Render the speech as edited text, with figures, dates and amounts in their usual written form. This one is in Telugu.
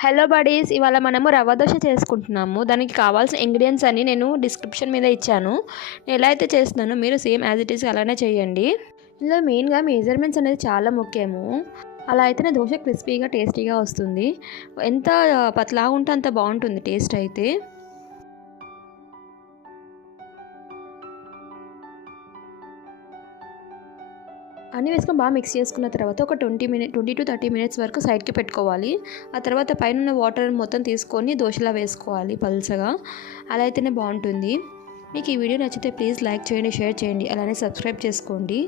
హలో బడీస్, ఇవాళ మనము రవ్వ దోశ చేసుకుంటున్నాము. దానికి కావాల్సిన ఇంగ్రీడియంట్స్ అన్నీ నేను డిస్క్రిప్షన్ మీద ఇచ్చాను. నేను ఎలా అయితే చేస్తున్నానో మీరు సేమ్ యాజ్ ఇట్ ఈస్ అలానే చేయండి. ఇందులో మెయిన్గా మెజర్మెంట్స్ అనేది చాలా ముఖ్యము. అలా అయితేనే దోశ క్రిస్పీగా టేస్టీగా వస్తుంది. ఎంత పతలాగా ఉంటే అంత బాగుంటుంది టేస్ట్ అయితే. అన్నీ వేసుకొని బాగా మిక్స్ చేసుకున్న తర్వాత ఒక 20 to 30 మినిట్స్ వరకు సైడ్కి పెట్టుకోవాలి. ఆ తర్వాత పైన వాటర్ మొత్తం తీసుకొని దోశలా వేసుకోవాలి పల్చగా. అలా అయితేనే బాగుంటుంది. మీకు ఈ వీడియో నచ్చితే ప్లీజ్ లైక్ చేయండి, షేర్ చేయండి, అలానే సబ్స్క్రైబ్ చేసుకోండి.